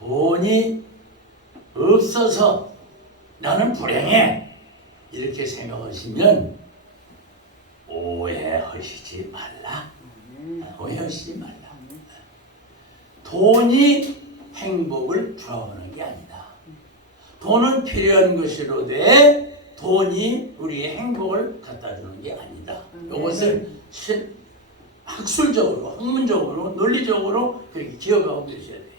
돈이 없어서 나는 불행해 이렇게 생각하시면 오해하시지 말라. 오해하시지 말라. 돈이 행복을 주하는 게 아니다. 돈은 필요한 것이로되 돈이 우리의 행복을 갖다 주는 게 아니다. 이것을 시- 학술적으로, 학문적으로, 논리적으로 그렇게 기억하고 계셔야 돼요.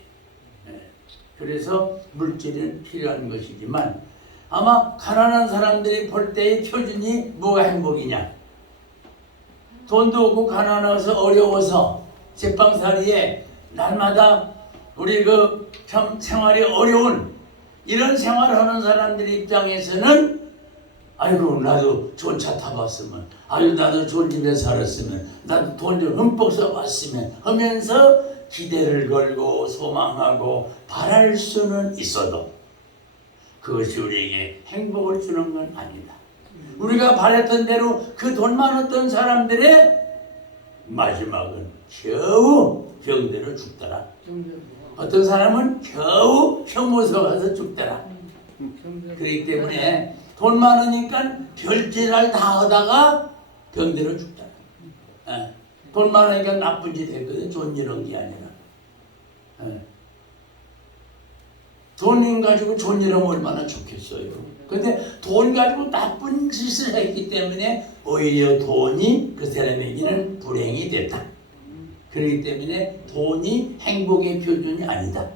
예. 그래서 물질은 필요한 것이지만 아마 가난한 사람들이 볼 때의 표준이 뭐가 행복이냐? 돈도 없고 가난해서 어려워서 제빵살이에 날마다 우리 그 참 생활이 어려운 이런 생활하는 사람들 입장에서는 아이고 나도 좋은 차 타봤으면 아유 나도 좋은 집에 살았으면 나도 돈 좀 흠뻑 써봤으면 하면서 기대를 걸고 소망하고 바랄 수는 있어도 그것이 우리에게 행복을 주는 건 아니다. 우리가 바랬던 대로 그 돈 많았던 사람들의 마지막은 겨우 병대로 죽더라. 어떤 사람은 겨우 형무소 가서 죽더라. 그렇기 때문에 돈 많으니까 별짓을 다 하다가 병대로 죽더라. 예. 돈 많으니까 나쁜 짓 했거든. 일한게 아니라. 예. 돈 가지고 좋은 일 하면 얼마나 좋겠어요. 근데 돈 가지고 나쁜 짓을 했기 때문에 오히려 돈이 그 사람에게는 불행이 됐다. 그렇기 때문에 돈이 행복의 표준이 아니다.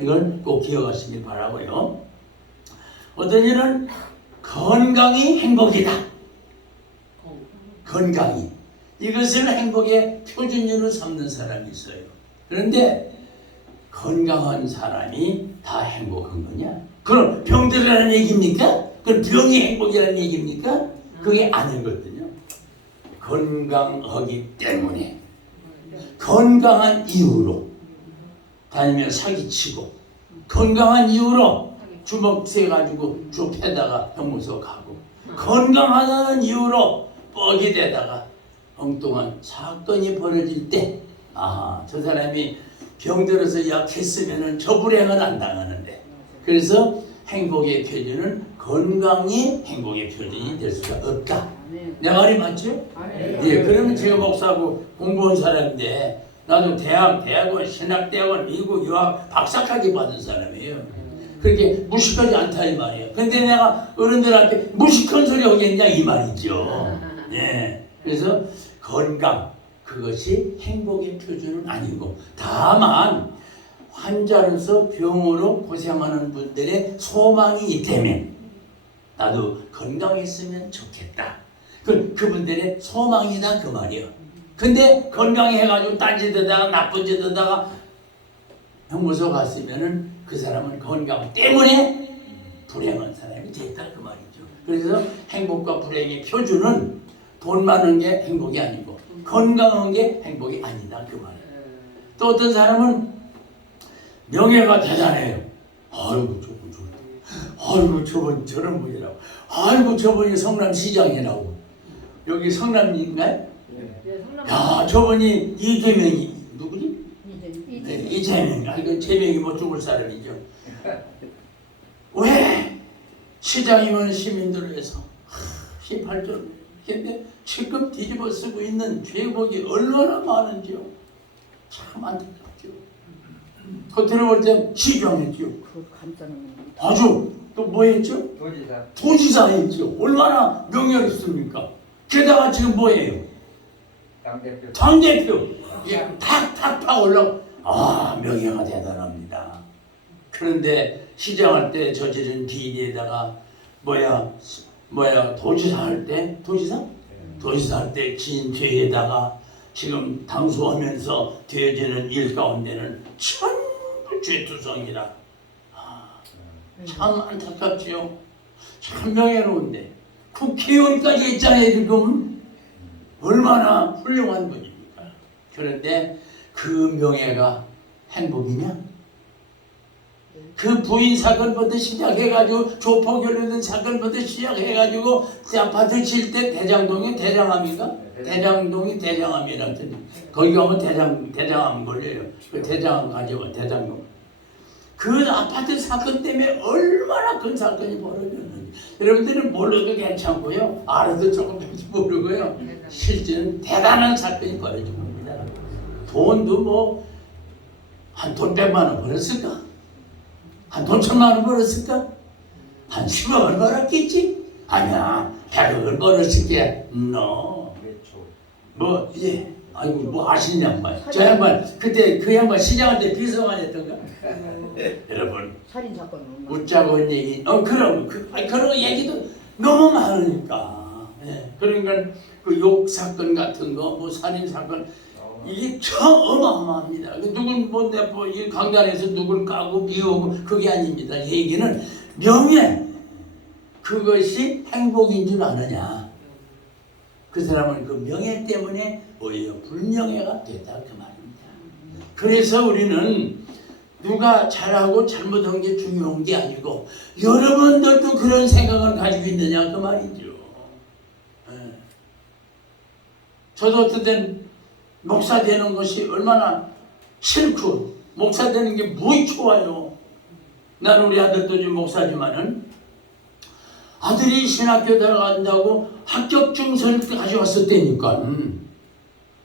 이걸 꼭 기억하시길 바라고요. 어떤 일은 건강이 행복이다. 건강이. 이것을 행복의 표준으로 삼는 사람이 있어요. 그런데 건강한 사람이 다 행복한 거냐? 그럼 병들이라는 얘기입니까? 그럼 병이 행복이라는 얘기입니까? 그게 아니거든요. 건강하기 때문에 건강한 이유로 다니면 사기치고 건강한 이유로 주먹 세가지고 쭉 패다가 형무소 가고 건강하다는 이유로 뻑이 되다가 엉뚱한 사건이 벌어질 때 아, 저 사람이 병들어서 약했으면은 저 불행은 안 당하는데 그래서 행복의 표준은 건강이 행복의 표준이 될 수가 없다. 내 말이 맞죠? 예, 그러면 제가 목사하고 공부한 사람인데 나도 대학, 대학원, 신학대학원, 미국 유학 박사까지 받은 사람이에요. 그렇게 무식하지 않다 이 말이에요. 근데 내가 어른들 앞에 무식한 소리 하겠냐 이 말이죠. 예, 그래서 건강 그것이 행복의 표준은 아니고 다만 환자로서 병으로 고생하는 분들의 소망이 있다면 나도 건강했으면 좋겠다. 그 그분들의 소망이다 그 말이에요. 근데 건강해가지고 딴짓하다가 나쁜 짓하다가 형무소 갔으면은 그 사람은 건강 때문에 불행한 사람이 됐다 그 말이죠. 그래서 행복과 불행의 표준은 돈 많은 게 행복이 아니고 건강한 게 행복이 아니다 그 말이에요. 또 어떤 사람은 명예가 대단해요. 아이고 저분 저분, 아이고 저분 저런 분이라고, 아이고 저분이 성남시장이라고. 여기 성남인가요? 야 저분이 이재명이 누구지? 네, 이재명. 아 이거 재명이 못 죽을 사람이죠. 왜 시장이면 시민들을 위해서 18조 근데 지금 뒤집어 쓰고 있는 죄복이 얼마나 많은지요. 참 안타깝죠. 겉으로 볼땐 시장했죠. 그 깜짝 놀랐네. 아주 또 뭐 했죠? 도지사 도지사 했죠. 얼마나 명예를 있습니까? 게다가 지금 뭐예요? 당대표 당대표. 예, 탁탁탁 올라. 아 명예가 대단합니다. 그런데 시장할 때 저지른 비리에다가 뭐야 뭐야 도지사 할 때? 도지사? 도지사 할때 지은 죄에다가 지금 당소하면서 되어지는 일 가운데는 전부 죄투성이라. 아, 참 안타깝지요. 참 명예로운데. 국회의원까지 있잖아요 지금 얼마나 훌륭한 분입니까? 그런데 그 명예가 행복이냐? 그 부인 사건부터 시작해가지고 조폭결혼된 사건부터 시작해가지고 아파트 칠때 대장동이 대장암인가? 대장동이 대장암이라는 뜻. 거기 가면 대장 대장암 걸려요. 그 대장암 가지고 대장동. 그 아파트 사건 때문에 얼마나 큰 사건이 벌어졌는지 여러분들은 몰라도 괜찮고요 알아도 조금씩 모르고요 실제는 대단한 사건이 벌어진 겁니다 돈도 뭐 한 돈 백만 원 벌었을까? 한 돈 천만 원 벌었을까? 한 10억을 벌었겠지? 아니야 100억을 벌었을 게 no. 그렇죠. 뭐, 예. 아이고, 뭐 아시는 양반. 저 양반, 그때 그 양반 시장할 때 비서관 했던가? 여러분, 살인 사건 얼마? 웃자고 한 얘기, 어, 그런, 그, 아니, 그런 얘기도 너무 많으니까. 예. 그러니까 그 욕 사건 같은 거, 뭐 살인 사건, 이게 참 어마어마합니다. 그 누군 뭐, 내, 뭐, 이 강단에서 누굴 까고 비우고 그게 아닙니다. 얘기는 명예, 그것이 행복인 줄 아느냐. 그 사람은 그 명예 때문에 오히려 불명예가 됐다 그 말입니다. 그래서 우리는 누가 잘하고 잘못한 게 중요한 게 아니고 여러분들도 그런 생각을 가지고 있느냐 그 말이죠. 예. 저도 어떤 땐 목사 되는 것이 얼마나 싫고 목사 되는 게 무이 좋아요. 나는 우리 아들도 지금 목사지만은 아들이 신학교 들어간다고 합격 증서를 가져왔을 때니까 음.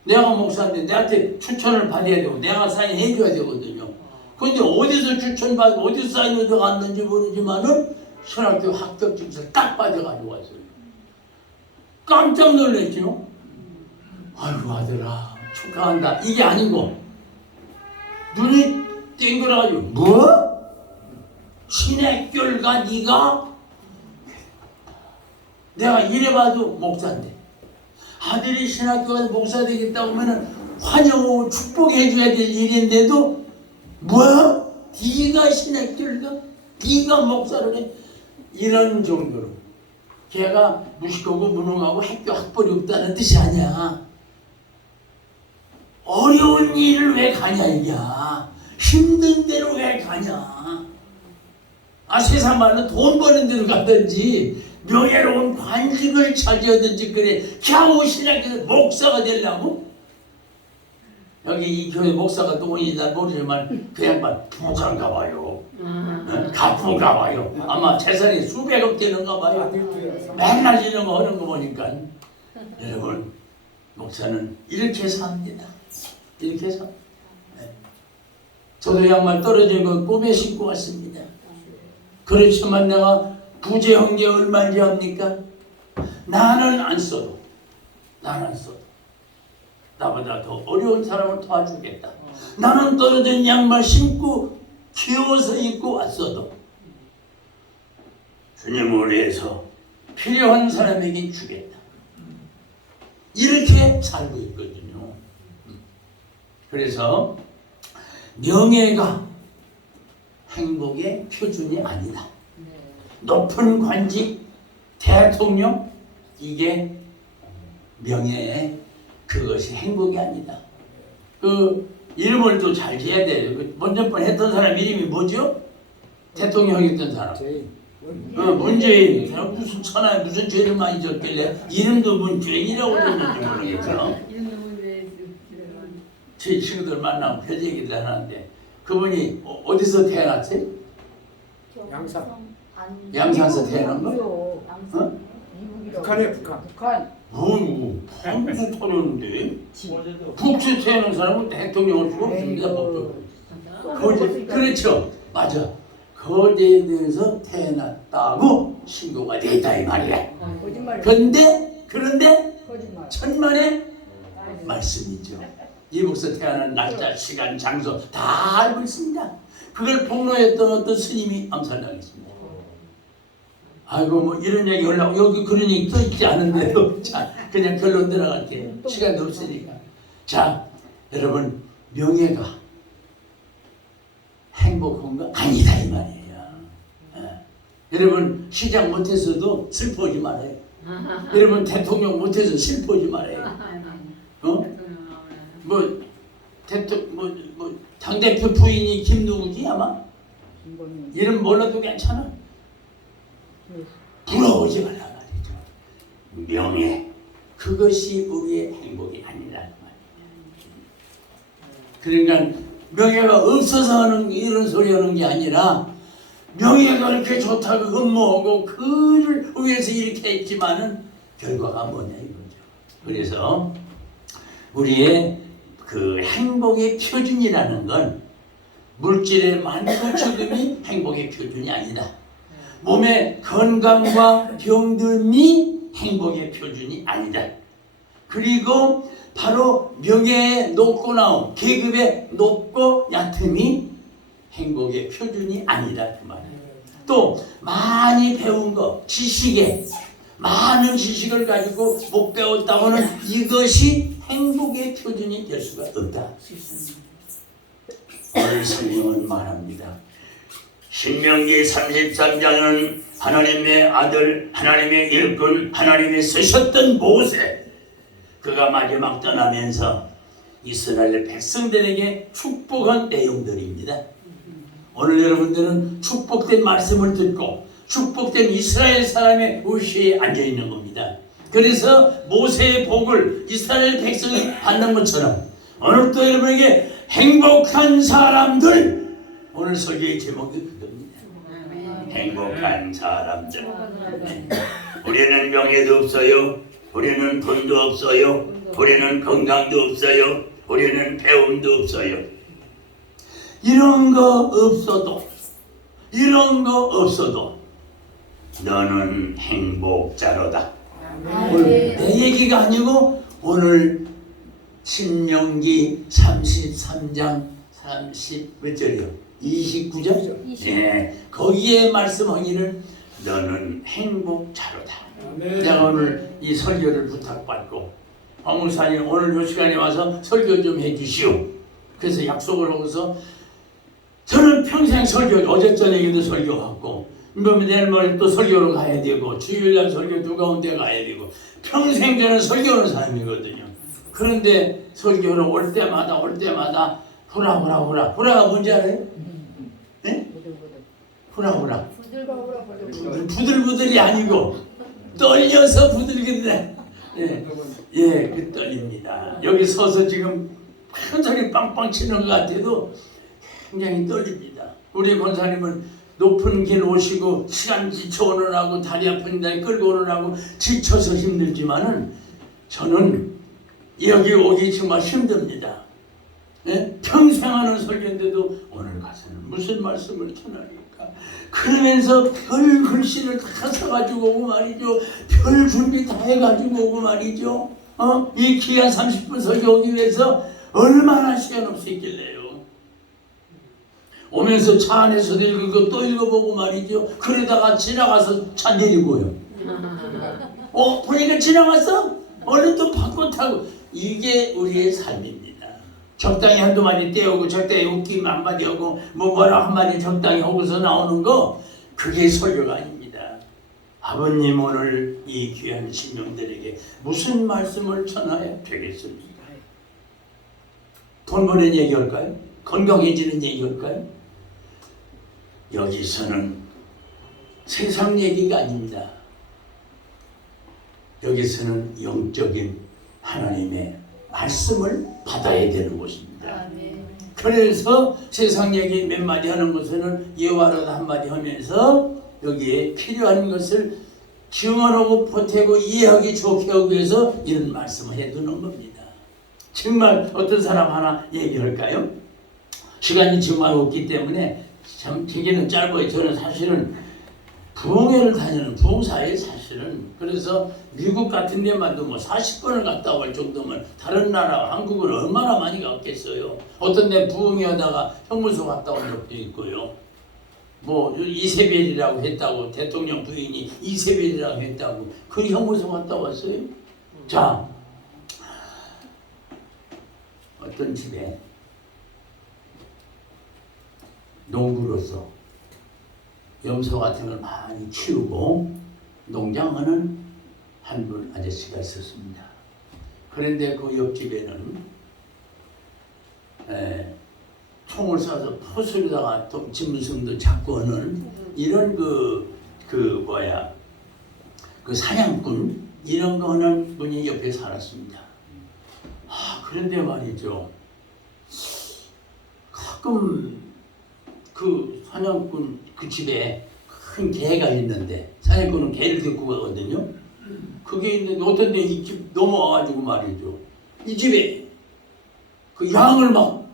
내가 목사인데 내한테 추천을 받아야 되고 내가 사인해 줘야 되거든요. 근데 어디서 추천받고 어디서 사인을 들어갔는지 모르지만은 신학교 합격 증서 딱 받아가지고 왔어요. 깜짝 놀랐죠. 아이고 아들아 축하한다. 이게 아니고 눈이 땡그라가지고 뭐? 신학교가 네가 내가 이래봐도 목사인데 아들이 신학교 가서 목사 되겠다고 하면은 환영하고 축복해 줘야 될 일인데도 뭐야? 네가 신학교를 가? 네가 목사를 해? 이런 정도로 걔가 무식하고 무능하고 학교 학벌이 없다는 뜻이 아니야 어려운 일을 왜 가냐 이야 힘든 데로 왜 가냐. 아 세상 말로 돈 버는 데로 가든지 명예로운 관직을 차지하든지 그래. 겨우 신학교에서 목사가 되려고? 여기 이 교회 목사가 누군지 난 모르지만 그 양반 부자인가 봐요. 어? 가부가 봐요. 아마 재산이 수백억 되는가 봐요. 맨날 이런 거 하는 거 보니까. 여러분 목사는 이렇게 삽니다 이렇게 삽 네. 저도 양말 떨어진 거 꿈에 신고 왔습니다 그렇지만 내가 부재 형제 얼마인지 합니까? 나는 안 써도 나는 안 써도 나보다 더 어려운 사람을 도와주겠다. 나는 떨어진 양말 신고 키워서 입고 왔어도 주님을 위해서 필요한 사람에게 주겠다. 이렇게 살고 있거든요. 그래서 명예가 행복의 표준이 아니다. 높은 관직, 대통령 이게 명예의 그것이 행복이 아니다. 그 이름을 또 잘 지어야 돼요. 그 먼저 번 했던 사람 이름이 뭐죠? 대통령이었던 사람. 어, 문재인. 그 사람 무슨 천하에 무슨 죄를 많이 졌길래 이름도 문재인이라고 그러는지 모르겠어. 제 친구들 만나면 별 얘기를 하는데 그분이 어- 어디서 태어났어요? 양산. 양산에서 태어난 거? 어? 미국이라고. 북한이에요, 북한. 북한. 뭐, 한국 터졌는데 지. 북치 태어난 사람은 대통령을 주고 없습니다. 거제 그렇죠 맞아 거제에 대해서 태어났다고 신고가 됐다 이 말이야 거짓말. 근데 그런데 거짓말. 천만의 말씀이죠 이 목사 태어난 날짜 시간 장소 다 알고 있습니다 그걸 폭로했던 어떤 스님이 암살당했습니다 아이고 뭐 이런 얘기 하려고 여기 그런 얘기 써 있지 않은데도 자 그냥 결론 들어갈게요 시간도 없으니까 자 여러분 명예가 행복한 거 아니다 이 말이에요. 예. 여러분 시장 못해서도 슬퍼하지 말아요. 여러분 대통령 못해서 슬퍼하지 말아요. 어? 뭐 대통령 뭐 뭐 당 대표 부인이 김누구지 아마. 이름 몰라도 괜찮아. 부러워지 말라 말이죠. 명예 그것이 우리의 행복이 아니라는 말이에요. 그러니까 명예가 없어서 하는 이런 소리 하는 게 아니라 명예가 그렇게 좋다고 흠모하고 그를 위해서 이렇게 했지만은 결과가 뭐냐 이거죠. 그래서 우리의 그 행복의 표준이라는 건 물질의 많고 죽음이 행복의 표준이 아니다. 몸의 건강과 병듦이 행복의 표준이 아니다. 그리고 바로 명예의 높고 나옴, 계급의 높고 얕음이 행복의 표준이 아니다 그 말이에요. 또 많이 배운 거, 지식에 많은 지식을 가지고 못 배웠다고는 이것이 행복의 표준이 될 수가 없다. 오늘 성경은 말합니다. 신명기 33장은 하나님의 아들, 하나님의 일꾼, 하나님이 쓰셨던 모세 그가 마지막 떠나면서 이스라엘 백성들에게 축복한 내용들입니다. 오늘 여러분들은 축복된 말씀을 듣고 축복된 이스라엘 사람의 의시에 앉아 있는 겁니다. 그래서 모세의 복을 이스라엘 백성이 받는 것처럼 오늘 또 여러분에게 행복한 사람들 오늘 설교의 제목이 그겁니다. 행복한 사람들. 우리는 명예도 없어요. 우리는 돈도 없어요. 우리는 건강도 없어요. 우리는 배움도 없어요. 이런 거 없어도 이런 거 없어도 너는 행복자로다. 오늘 내 얘기가 아니고 오늘 신명기 33장 30몇 절이요? 29절? 네, 거기에 말씀하기를 너는 행복자로다. 내가 오늘 이 설교를 부탁받고 황무사님 오늘 이 시간에 와서 설교 좀 해주시오. 그래서 약속을 하고서 저는 평생 설교 어제 저녁에도 설교하고 뭐 내일 모레 또 설교로 가야 되고 주일날 설교 두 가운데 가야 되고 평생 저는 설교하는 사람이거든요. 그런데 설교를 올 때마다 올 때마다 후라 후라 후라 후라가 뭔지 알아요? 네? 후라 후라 부들, 부들부들이 아니고 떨려서 부들부들해. 예, 예, 그 떨립니다. 여기 서서 지금 큰 소리 빵빵 치는 것 같아도 굉장히 떨립니다. 우리 권사님은 높은 길 오시고 시간 지쳐 오느라고 다리 아픈 날 끌고 오느라고 지쳐서 힘들지만은 저는 여기 오기 정말 힘듭니다. 예? 평생 하는 설교인데도 오늘 가서는 무슨 말씀을 전하니까 그러면서 별 글씨를 다 써가지고 오고 말이죠 별 준비 다 해가지고 오고 말이죠 어? 이 귀한 30분 설교 오기 위해서 얼마나 시간 없이 있길래요 오면서 차 안에서도 읽고 또 읽어보고 말이죠 그러다가 지나가서 차 내리고요 어? 보니까 지나갔어? 얼른 또 바꿔 타고 이게 우리의 삶입니다 적당히 한두 마디 떼우고 적당히 웃기면 한마디 하고 뭐 뭐라 한마디 적당히 하고서 나오는 거 그게 설교가 아닙니다. 아버님 오늘 이 귀한 신령들에게 무슨 말씀을 전해야 되겠습니까? 돈 버는 얘기할까요? 건강해지는 얘기할까요? 여기서는 세상 얘기가 아닙니다. 여기서는 영적인 하나님의 말씀을 받아야 되는 곳입니다. 그래서 세상 얘기 몇 마디 하는 것은 예화로도 한마디 하면서 여기에 필요한 것을 증언하고 보태고 이해하기 좋게 하기 위해서 이런 말씀을 해두는 겁니다. 정말 어떤 사람 하나 얘기할까요? 시간이 정말 없기 때문에 참 되게는 짧아요. 저는 사실은 부흥회를 다니는 부흥사에 사실은 그래서 미국 같은 데만도 뭐 40번을 갔다 올 정도면 다른 나라 한국은 얼마나 많이 갔겠어요. 어떤 데 부흥회 하다가 형무소 갔다 온 적도 있고요. 뭐 이세벨이라고 했다고 대통령 부인이 이세벨이라고 했다고 그 형무소 갔다 왔어요. 자 어떤 집에 농부로서 염소 같은 걸 많이 키우고 농장하는 한 분 아저씨가 있었습니다. 그런데 그 옆집에는 에, 총을 쏴서 포수에다가 또 짐승도 잡고 하는 이런 그, 그 뭐야 그 사냥꾼 이런 거 하는 분이 옆에 살았습니다. 아, 그런데 말이죠. 가끔 그 사냥꾼 그 집에 큰 개가 있는데 사냥꾼은 개를 데리고 가거든요. 그게 있는데 어떤 데 이 집 넘어와가지고 말이죠. 이 집에 그 양을 막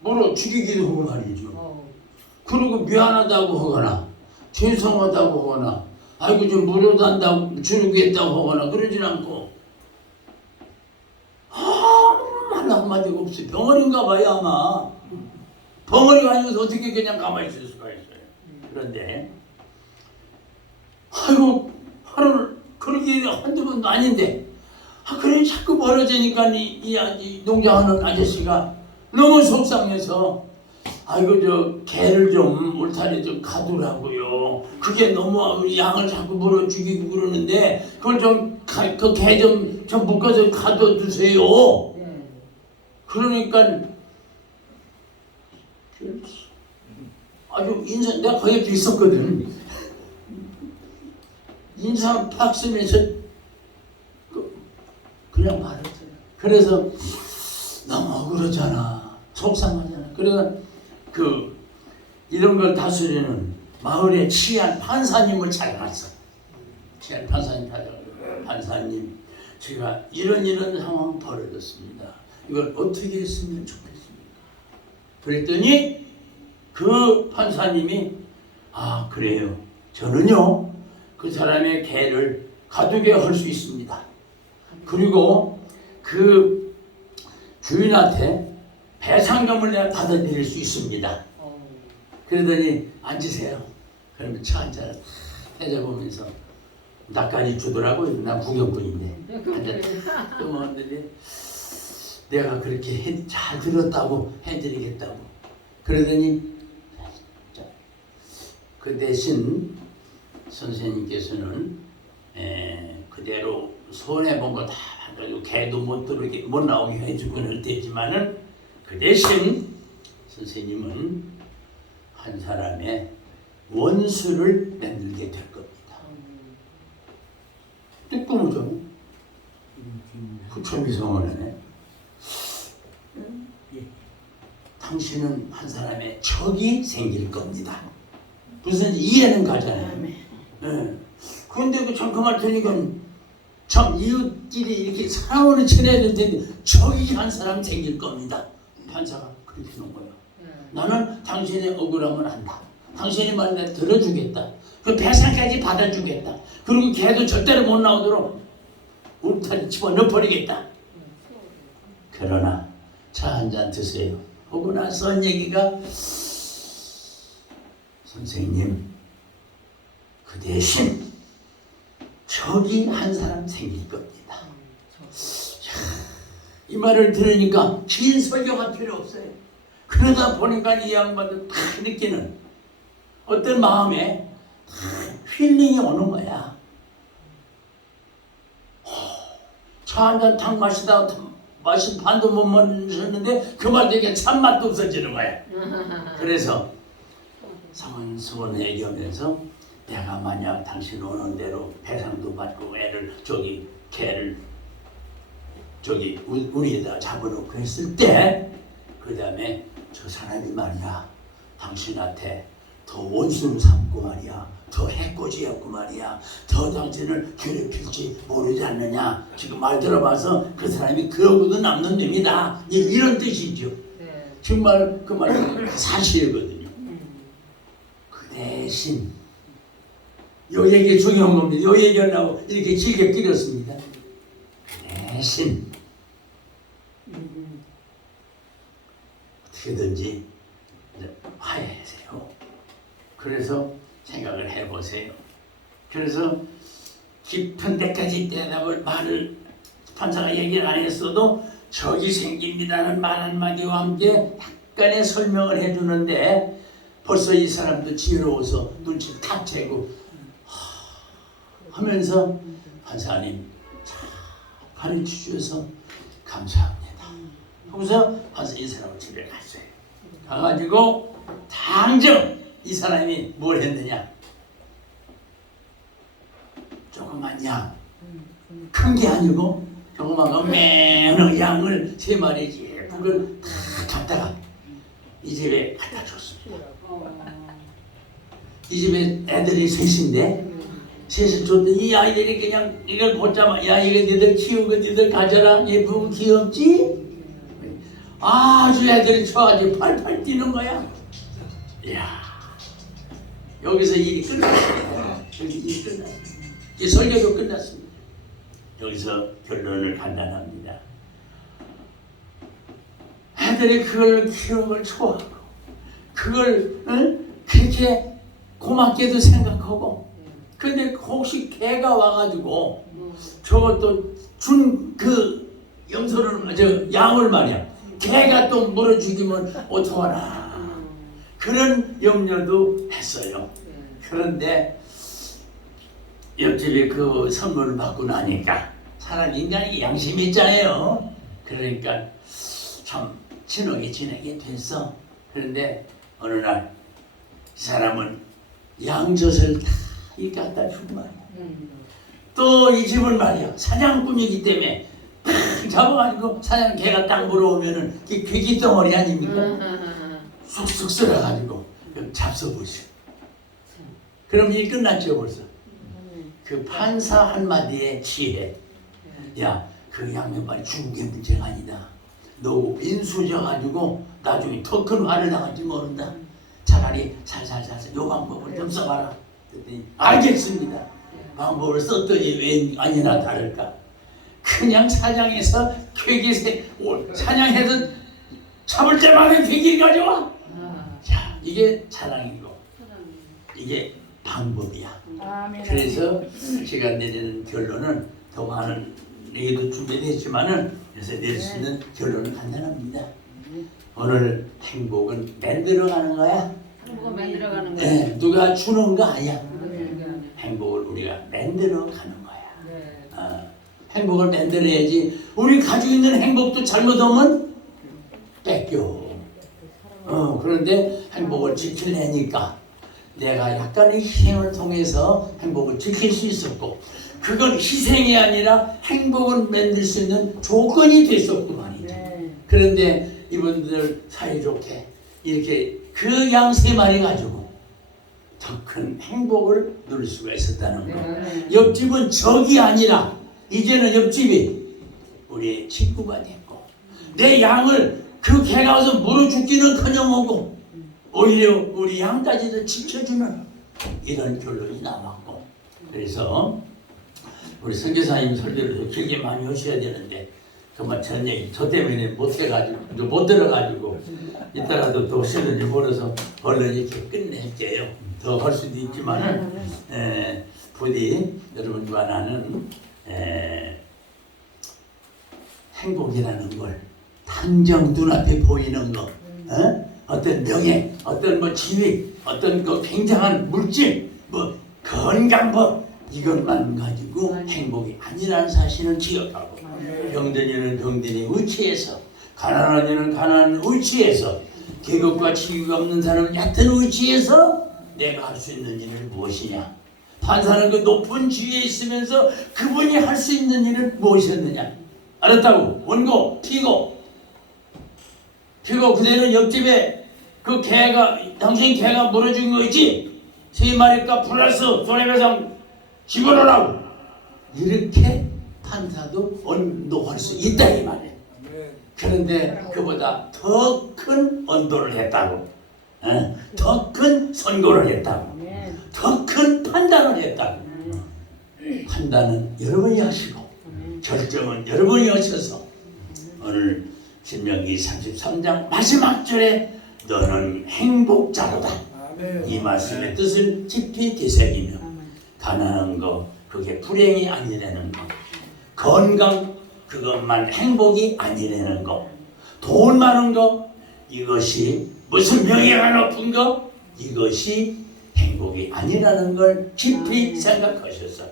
물어 죽이기도 하고 말이죠. 어. 그리고 미안하다고 하거나 죄송하다고 하거나 아이고 좀 물어단다고 주겠다고 하거나 그러진 않고 아무 말 한마디가 없어요. 벙어리인가 봐요 아마. 벙어리가 아니어서 어떻게 그냥 가만히 있을 수가 있어요. 그런데 아이고 하루를 그렇게 한두 번도 아닌데 아 그래 자꾸 멀어지니까 이, 이, 아- 이 농장하는 아저씨가 너무 속상해서 아이고 저 개를 좀 울타리 좀 가두라고요. 그게 너무 우리 양을 자꾸 물어 죽이고 그러는데 그걸 좀그 개좀좀 묶어서 가둬두세요. 네. 그러니까 아주 인사 내가 거기 있었거든. 인사 박수면서 그- 그냥 말했어요. 그래서 너무 억울하잖아. 속상하잖아. 그래서 그 이런 걸 다스리는 마을의 치안 판사님을 찾아갔어. 치안 판사님 찾아가지고 판사님 제가 이런 이런 상황 벌어졌습니다. 이걸 어떻게 했으면 좋겠습니까? 그랬더니 그 판사님이 아 그래요. 저는요 그 사람의 개를 가두게 할 수 있습니다. 그리고 그 주인한테 배상금을 내가 받아들일 수 있습니다. 어. 그러더니 앉으세요. 그러면 차 한잔 해줘보면서 나까지 주더라고요. 난 구경꾼인데. 앉아. 또 먹었는데 내가 그렇게 해- 잘 들었다고 해드리겠다고. 그러더니 자, 그 대신 선생님께서는 에, 그대로 손해 본 거다 가지고 개도 못 들어오게 못 나오게 해주고는 할 테지만은 그 대신 선생님은 한 사람의 원수를 만들게 될 겁니다. 뜨끔하죠. 부처 이상하네. 당신은 한 사람의 적이 생길 겁니다. 무슨 이해는 가잖아요. 예. 그런데 그참그말 들으니까 참 이웃끼리 이렇게 사랑으로 지내야 될 텐데 적이 한 사람 생길 겁니다. 판사가 그렇게 놓은 거예요. 나는 당신의 억울함을 안다. 당신의 말을 내가 들어주겠다. 그 배상까지 받아주겠다. 그리고 걔도 절대로 못 나오도록 울타리 집어넣어버리겠다. 그러나 차 한 잔 드세요. 하고 나서 한 얘기가 선생님 그 대신 적이 한 사람 생길 겁니다. 이 말을 들으니까 긴 설교가 필요 없어요. 그러다 보니까 이 양반도 다 느끼는 어떤 마음에 다 힐링이 오는 거야. 차 한잔탁 마시다가 탁 마신 반도 못 마셨는데 그말 되게 참맛도 없어지는 거야. 그래서 성은수원 얘기하면서 내가 만약 당신 오는 대로 배상도 받고 애를 저기 개를 저기 우- 우리에다 잡아놓고 했을 때 그 다음에 저 사람이 말이야 당신한테 더 원수를 삼고 말이야 더 해코지였고 말이야. 더 당신을 괴롭힐지 모르지 않느냐. 지금 말 들어봐서 그 사람이 그러고도 남는 놈이다. 이- 이런 뜻이죠. 네. 정말 그 말은 사실이거든요. 그 대신 요 얘기 중요한 겁니다. 요 얘기하려고 이렇게 길게 끌었습니다. 그 대신 어떻게든지 이제 화해하세요. 그래서 생각을 해보세요. 그래서 깊은 데까지 대답을 말을 판사가 얘기를 안 했어도 적이 생깁니다는 말 한마디와 함께 약간의 설명을 해주는데 벌써 이 사람도 지혜로워서 눈치를 탁 채고 하- 하면서 판사님 잘 가르쳐 주셔서 감사합니다. 하고서 가서 이 사람을 집에 갔어요. 가가지고 당장 이 사람이 뭘 했느냐? 조그만 양, 큰 게 아니고 조그만 거 매너 양을 세 마리 예쁘게 다 갖다가 이 집에 갖다 줬습니다. 이 집에 애들이 셋인데 셋을 줬더니 이 아이들이 그냥 이걸 보자마 야 이거 니들 키우고 니들 가져라 예쁘고 귀엽지? 아주 애들이 좋아가지고 팔팔 뛰는 거야. 이야 여기서 일이 끝났습니다. 여기 일이 끝났습니다. 이 설교도 끝났습니다. 여기서 결론을 간단합니다. 애들이 그걸 걸 좋아하고 그걸 응? 그렇게 고맙게도 생각하고 근데 혹시 개가 와가지고 저것도 준 그 염소를 저 양을 말이야 개가 또 물어 죽이면 어떡하나 그런 염려도 했어요. 그런데 옆집에 그 선물을 받고 나니까 사람 인간이 양심이 있잖아요. 그러니까 참 친하게 지내게 됐어. 그런데 어느 날 이 사람은 양젖을 다 이 갖다 준 말이야 또 이 집은 말이야. 사냥꾼이기 때문에 탁 잡아가지고 사냥 개가 딱 물어오면은 그 괴기 덩어리 아닙니까? 쑥쑥 썰어가지고 잡숴보시오. 그럼 일 끝났죠 벌써. 그 판사 한마디의 지혜. 야, 그 양면발이 게 문제가 아니다. 너 인수져가지고 나중에 더 큰 화를 당할지 모른다. 차라리 살살살살 요 방법을 좀 써봐라. 그랬더니 알겠습니다. 방법을 썼더니 웬 아니나 다를까. 그냥 사냥해서 괴기새 사냥해서 잡을 때마다 괴기를 가져와. 자, 이게 사랑이고 이게 방법이야. 그래서 제가 내리는 결론은 더 많은 얘기도 준비했지만은 그래서 내릴 수 있는 결론은 간단합니다. 오늘 행복은 만들어 가는 거야. 한국어 만들어 가는 거. 네, 누가 주는 거 아니야. 행복을 우리가 만들어 가는 거야. 네. 어, 행복을 만들어야지. 우리 가지고 있는 행복도 잘못하면 뺏겨. 어, 그런데 행복을 지키려니까 내가 약간의 희생을 통해서 행복을 지킬 수 있었고 그건 희생이 아니라 행복을 만들 수 있는 조건이 됐었구만이죠. 네. 그런데 이분들 사이좋게 이렇게 그 양 세 마리 가지고 더 큰 행복을 누릴 수가 있었다는 거. 네. 옆집은 적이 아니라 이제는 옆집이 우리의 친구가 됐고 내 양을 그 개가 와서 물어 죽기는 커녕하고 오히려 우리 양까지도 지켜주는 이런 결론이 나왔고 그래서 우리 선교사님 설교를 좀 길게 많이 하셔야 되는데 정말 전 얘기 저 때문에 못 해가지고 못 들어가지고 이따가도 또 쉬는지 몰라서 얼른 이렇게 끝낼게요. 더 할 수도 있지만은 에, 부디 여러분과 나는 에, 행복이라는 걸 당장 눈앞에 보이는 거, 어? 어떤 명예, 어떤 뭐 지위, 어떤 그 굉장한 물질, 뭐 건강법 이것만 가지고 행복이 아니라는 사실을 기억하고 병든이는 병든이 의치에서 가난한 이는 가난한 의치에서 계급과 지위가 없는 사람은 얕은 의치에서 내가 할 수 있는 일은 무엇이냐? 판사는 그 높은 지위에 있으면서 그분이 할 수 있는 일은 무엇이었느냐? 알았다고 원고 피고 피고 그대는 옆집에 그 개가 당신 개가 물어준 거 있지? 세 마리가 플러스 손해배상 집어넣으라고 이렇게 판사도 언도할 수 있다 이 말이에요. 그런데 그보다 더 큰 언도를 했다고, 더 큰 선고를 했다고. 더 큰 판단을 했다고. 판단은 여러분이 하시고 결정은 여러분이 하셔서 오늘 신명기 33장 마지막 절에 너는 행복자로다. 이 말씀의 뜻을 깊이 되새기며 가난한 거 그게 불행이 아니라는 거 건강 그것만 행복이 아니라는 거돈 많은 거 이것이 무슨 명예가 높은 거 이것이 행복이 아니라는 걸 깊이 생각하셔서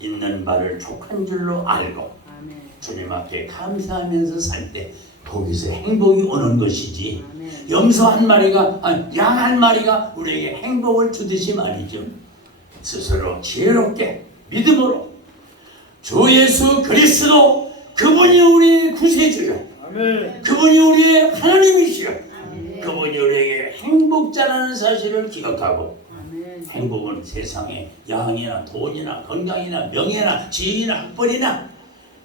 있는 바를 족한 줄로 알고 아멘. 주님 앞에 감사하면서 살 때 거기서 행복이 오는 것이지. 염소 한 마리가 양 한 마리가 우리에게 행복을 주듯이 말이죠 스스로 지혜롭게 믿음으로 주 예수 그리스도 그분이 우리의 구세주요 아멘. 그분이 우리의 하나님이시요 그분이 우리에게 행복자라는 사실을 기억하고 아멘. 행복은 세상에 양이나 돈이나 건강이나 명예나 지위나 학벌이나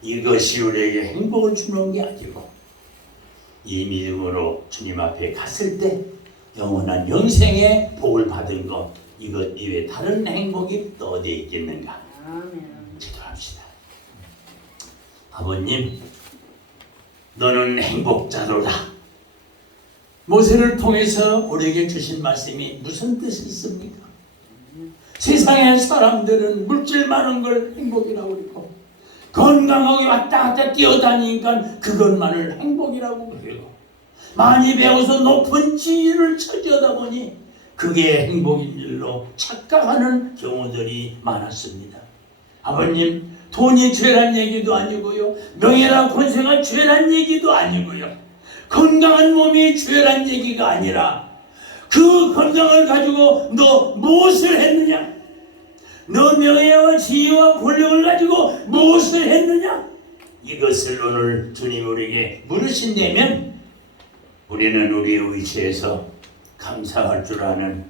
이것이 우리에게 행복을 주는 게 아니고 이 믿음으로 주님 앞에 갔을 때 영원한 영생의 복을 받은 것 이것 이외에 다른 행복이 또 어디에 있겠는가. 기도합시다. 아버님, 너는 행복자로다. 모세를 통해서 우리에게 주신 말씀이 무슨 뜻이 있습니까? 세상의 사람들은 물질 많은 걸 행복이라고 그러고 건강하게 왔다 갔다 뛰어다니니까 그것만을 행복이라고 그래요. 많이 배워서 높은 지위를 차지하다 보니 그게 행복인 일로 착각하는 경우들이 많았습니다. 아버님, 돈이 죄란 얘기도 아니고요. 명예나 권세가 죄란 얘기도 아니고요. 건강한 몸이 죄란 얘기가 아니라 그 건강을 가지고 너 무엇을 했느냐? 너 명예와 지위와 권력을 가지고 무엇을 했느냐? 이것을 오늘 주님 우리에게 물으신다면 우리는 우리의 위치에서 감사할 줄 아는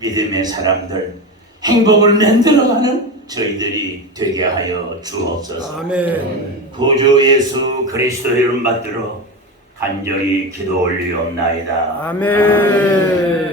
믿음의 사람들, 행복을 만들어가는 저희들이 되게 하여 주옵소서. 아멘. 구주 예수 그리스도의 이름 받들어 간절히 기도 올리옵나이다. 아멘.